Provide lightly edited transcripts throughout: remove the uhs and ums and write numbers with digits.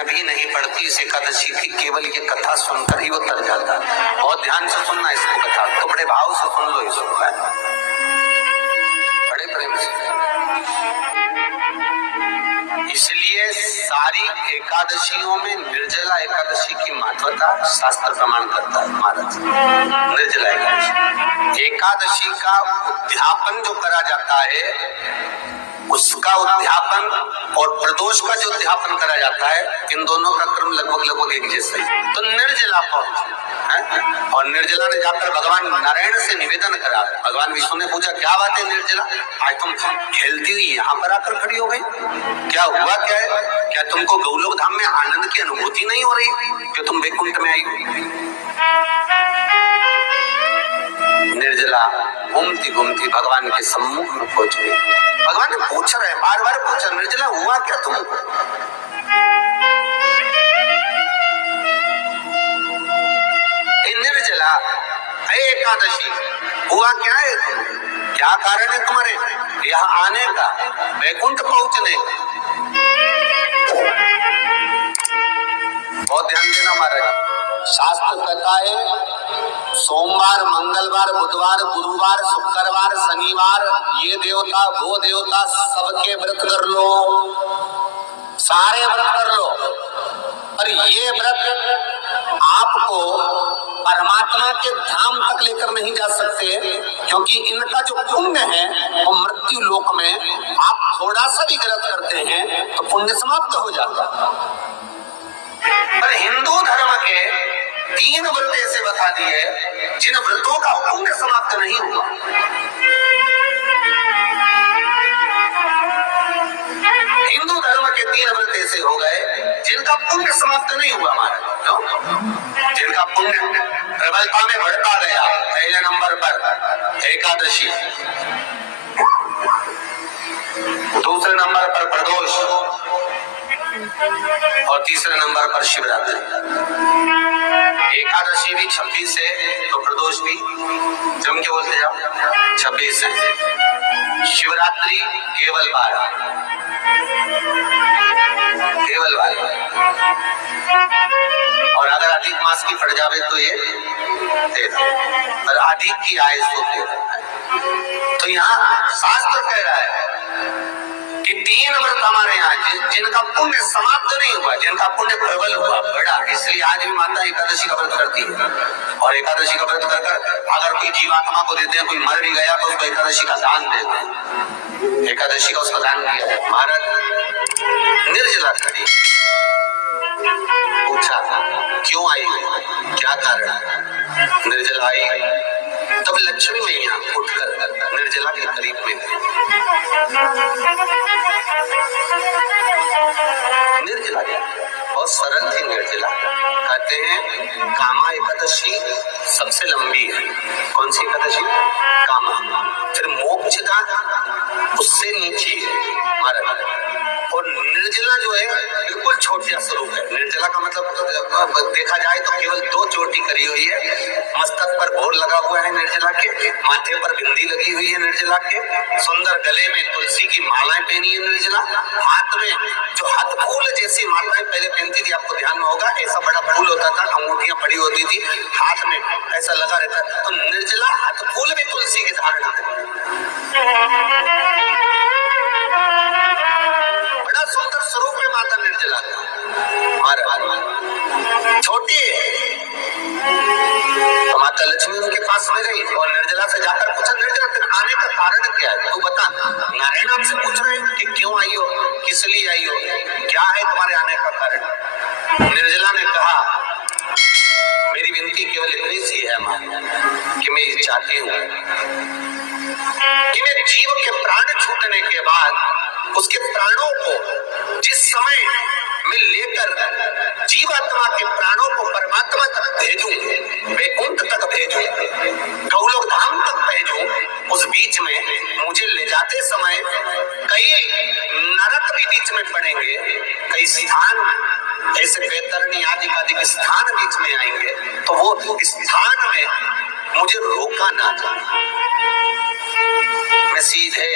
मैं भी नहीं पढ़ती इस एकादशी की, केवल ये कथा सुनकर ही वो तर जाता है। बहुत ध्यान से सुनना इसको कथा, तो बड़े भाव से सुन लो इसको, है बड़े प्रेम से। इसलिए सारी एकादशियों में निर्जला एकादशी की महत्वता शास्त्र प्रमाण करता है महाराज। निर्जला एकादशी, एकादशी का उद्यापन जो करा जाता है, उसका उद्यापन और प्रदोष का जो उद्यापन करा जाता है, इन दोनों का क्रम लगभग एक जैसा है। तो निर्जला पहुंचे और निर्जला ने जाकर भगवान नारायण से निवेदन करा। भगवान विष्णु ने पूछा, क्या बात है निर्जला, आज तुम खेलती हुई यहाँ पर आकर खड़ी हो गई, क्या हुआ, क्या है? क्या तुमको गौलोक धाम में आनंद की अनुभूति नहीं हो रही कि तुम वैकुंठ में आई? निर्जला घूमती घूमती भगवान के सम्मुख में पहुंच गई। भगवान ने पूछ रहे, बार बार पूछा, निर्जला हुआ क्या तुमको? निर्जला, एकादशी, हुआ क्या है तुम? क्या कारण है तुम्हारे यहाँ आने का, वैकुंठ पहुंचने? बहुत ध्यान देना महाराज। शास्त्र कहता है सोमवार, मंगलवार, बुधवार, गुरुवार, शुक्रवार, शनिवार, ये देवता वो देवता सबके व्रत कर लो, सारे व्रत कर लो। और ये व्रत आपको परमात्मा के धाम तक लेकर नहीं जा सकते, क्योंकि इनका जो पुण्य है वो मृत्यु लोक में आप थोड़ा सा भी गलत करते हैं तो पुण्य समाप्त हो जाता है। पर हिंदू धर्म के 3 व्रत ऐसे बता दिए जिन व्रतों का पुण्य समाप्त नहीं हुआ। हिंदू धर्म के 3 व्रत ऐसे हो गए जिनका पुण्य समाप्त नहीं हुआ महाराज। जिनका पुण्य प्रबलता में बढ़ता गया। पहले नंबर पर एकादशी, दूसरे नंबर पर प्रदोष और तीसरे नंबर पर शिवरात्रि। एकादशी भी 26 है तो प्रदोष भी जम के बोलते जाओ 26 है। शिवरात्रि केवल 12, केवल 12। और अगर अधिक मास की पड़ जावे तो ये 13, और अधिक की आयु तो 13। तो यहाँ शास्त्र कह रहा है कि 3 व्रत हमारे यहाँ जिनका पुण्य समाप्त नहीं हुआ, जिनका पुण्य प्रबल हुआ, बढ़ा। इसलिए आज भी माता एकादशी का व्रत करती है। और एकादशी का व्रत कर अगर कोई जीवात्मा को देते हैं, कोई मर भी गया तो उसको एकादशी का दान देते हैं। एकादशी का उसका दान दिया। महाराज निर्जला खड़ी, पूछा क्यों आई, क्या कारण? निर्जला आई, तब लक्ष्मी मैया उठकर निर्जला के करीब में निर्जला बहुत सरल थी। निर्जला कहते हैं कामा एकादशी सबसे लंबी है। कौन सी एकादशी? कामा। फिर मोक्षदा उससे नीची है महाराज। और निर्जला जो है बिल्कुल छोटा स्वरूप है। निर्जला का मतलब देखा जाए तो केवल 2 चोटी करी हुई है। मस्तक पर भोर लगा हुआ है निर्जला के, माथे पर बिंदी लगी हुई है निर्जला के, सुंदर गले में तुलसी की मालाएं पहनी है निर्जला, हाथ में जो हाथ फूल जैसी मालाएं पहले पहनती थी, आपको ध्यान में होगा, ऐसा बड़ा फूल होता था, अंगूठियां पड़ी होती थी, हाथ में ऐसा लगा रहता। तो निर्जला हाथ फूल भी तुलसी के धारण सुंदर स्वरूप में माता निर्जला महाराज। छोटी है तो माता लक्ष्मी उनके पास में गई और निर्जला से जाकर पूछा, निर्जला तेरे आने का कारण क्या है, तू बता। नारायण आपसे पूछ रहे हैं कि क्यों आई हो, किस लिए आई हो, क्या है तुम्हारे आने का कारण? निर्जला ने कहा, मेरी विनती केवल इतनी सी है मां कि मैं ये चाहती हूँ कि मैं जीव के प्राण छूटने के बाद उसके प्राणों को जिस समय मैं लेकर जीवात्मा के प्राणों को परमात्मा तक भेजूं, वैकुंठ तक भेजूं, गौलोक धाम तक भेजूं, उस बीच में मुझे ले जाते समय कई नरक भी बीच में पड़ेंगे, कई स्थान ऐसे वैतरणी आदि स्थान बीच में आएंगे, तो वो स्थान में मुझे रोका ना जाए, मैं सीधे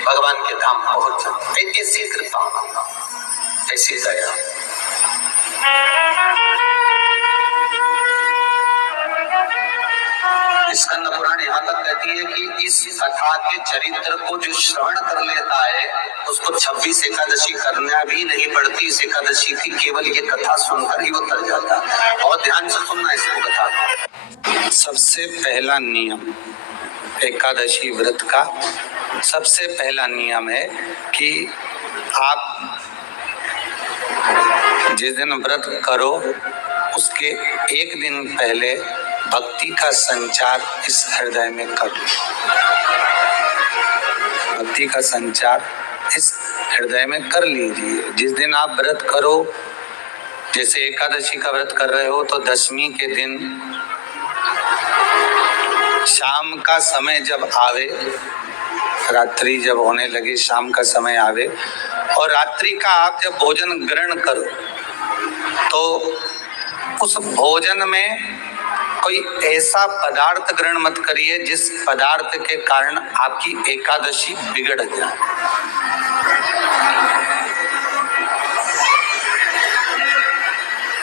भगवान के धाम पहुंच जाऊं। ऐसी कृपा, ऐसी दया। इस कथा के चरित्र को जो श्रवण कर लेता है उसको 26 एकादशी करना भी नहीं पड़ती। इस एकादशी की केवल ये कथा सुनकर ही वो तर जाता है। और ध्यान से सुनना इसको कथा। सबसे पहला नियम एकादशी व्रत का, सबसे पहला नियम है कि आप जिस दिन व्रत करो उसके एक दिन पहले भक्ति का संचार इस हृदय में कर लो। भक्ति का संचार इस हृदय में कर लीजिए। जिस दिन आप व्रत करो, जैसे एकादशी का व्रत कर रहे हो तो दशमी के दिन शाम का समय जब आवे, रात्रि जब होने लगे, शाम का समय आवे और रात्रि का आप जब भोजन ग्रहण करो तो उस भोजन में कोई ऐसा पदार्थ ग्रहण मत करिए जिस पदार्थ के कारण आपकी एकादशी बिगड़ जाए।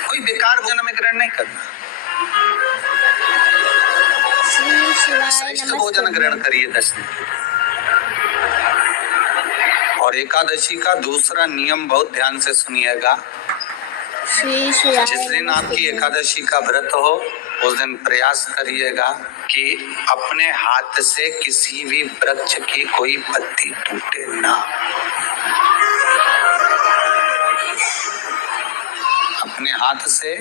कोई बेकार भोजन में ग्रहण नहीं करना, श्रेष्ठ भोजन ग्रहण करिए दशमी। और एकादशी का दूसरा नियम बहुत ध्यान से सुनिएगा। जिस दिन आपकी एकादशी का व्रत हो उस दिन प्रयास करिएगा कि अपने हाथ से किसी भी वृक्ष की कोई पत्ती टूटे ना। अपने हाथ से